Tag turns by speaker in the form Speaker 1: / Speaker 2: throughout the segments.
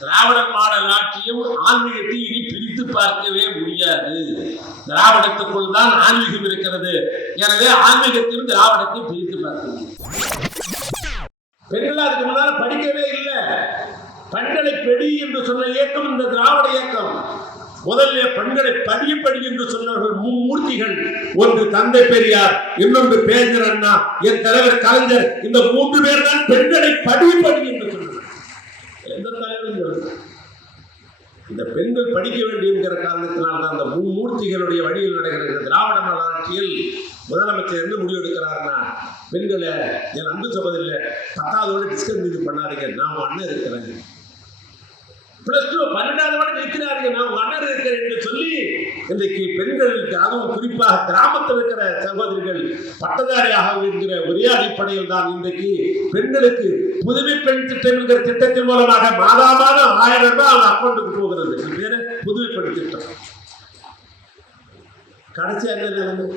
Speaker 1: திராவிட model ஆட்சியும் ஆன்மீகத்தை இனி பிரித்து பார்க்கவே முடியாது. திராவிடத்துக்குள் தான் ஆன்மீகம் இருக்கிறது. எனவே ஆன்மீகத்திலும் திராவிடத்தை பிரித்து பார்க்க பெண்கள் அதுக்கு முன்னால் படிக்கவே இல்லை. பெண்களை பெடி என்று சொன்ன இயக்கம் இந்த திராவிட இயக்கம். முதல்ல பெண்களை படிய படி என்று சொன்னவர்கள் மும்மூர்த்திகள். ஒன்று தந்தை பெரியார் இன்னொன்று பேஞ்சர் அண்ணா. என் தலைவர் கலைஞர். இந்த மூன்று பேர் தான் பெண்களை படிய படி என்று சொன்னார் எந்த தலைவரும் சொல்லல. இந்த பெண்கள் படிக்க வேண்டும் என்கிற காரணத்தினால் தான் அந்த மும்மூர்த்திகளுடைய வழியில் நடக்கிற திராவிட மாடல் முதலமைச்சர் என்ன முடிவு எடுக்கிறாருன்னா பெண்களை என் அன்பு சகோதரில் பத்தாவதோட டிஸ்கன்டினியூ பண்ணாதீங்க. நான் உங்க அண்ணன் இருக்கிறேன் பிளஸ் டூ பன்னெண்டாவது நான் மன்னர் இருக்கிறேன் என்று சொல்லி இன்றைக்கு பெண்களுக்கு அதுவும் குறிப்பாக கிராமத்தில் இருக்கிற சகோதரிகள் பட்டதாரியாக இருக்கிற ஒரே அடிப்படையில் தான் இன்றைக்கு பெண்களுக்கு புதுமை பெண் திட்டம் என்கிற திட்டத்தின் மூலமாக மாதா மாதம் ஆயிரம் ரூபாய் அவங்க அக்கௌண்ட்டுக்கு போகிறது. இது பேரு புதுமை பெண் திட்டம். கடைசி என்ன ஆனால்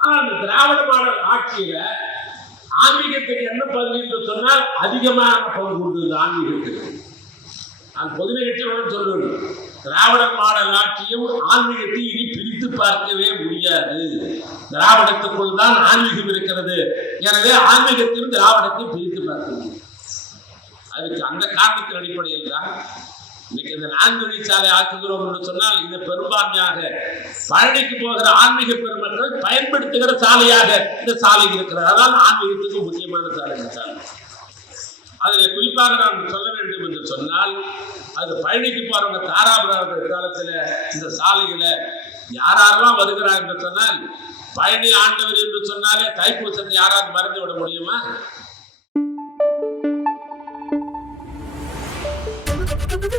Speaker 1: ஆனா இந்த திராவிட மாடல் ஆட்சியில ஆன்மீகத்துக்கு என்ன பங்கு என்று சொன்னால் அதிகமான பங்கு உண்டு இந்த ஆன்மீகத்துக்கு. நான் பொது நிகழ்ச்சியுடன் சொல்லுவேன் திராவிட மாடல் ஆட்சியும் ஆன்மீகத்தை இனி பிரித்து பார்க்கவே முடியாது. திராவிடத்துக்குள் தான் ஆன்மீகம் இருக்கிறது. எனவே ஆன்மீகத்திலும் திராவிடத்தை பிரித்து பார்க்க அதுக்கு அந்த காரணத்தின் அடிப்படையில் தான் இன்னைக்கு இந்த நான்கு வழிச்சாலை ஆக்குகிறோம் என்று சொன்னால் இது பெரும்பான்மையாக பழனிக்கு போகிற ஆன்மீக பெருமக்கள் பயன்படுத்துகிற சாலையாக இந்த சாலை இருக்கிறது. அதான் ஆன்மீகத்துக்கு முக்கியமான சாலை இந்த சாலை. அதில் குறிப்பாக நான் சொல்ல வேண்டும் என்று சொன்னால் அது பழனிக்கு போறவங்க தாராபுரம் காலத்தில் இந்த சாலையில் யாரெல்லாம் வருகிறார் என்று சொன்னால் பழனி ஆண்டவர் என்று சொன்னாலே தைப்பூசத்தை யாராவது மறந்து விட முடியுமா Thank you.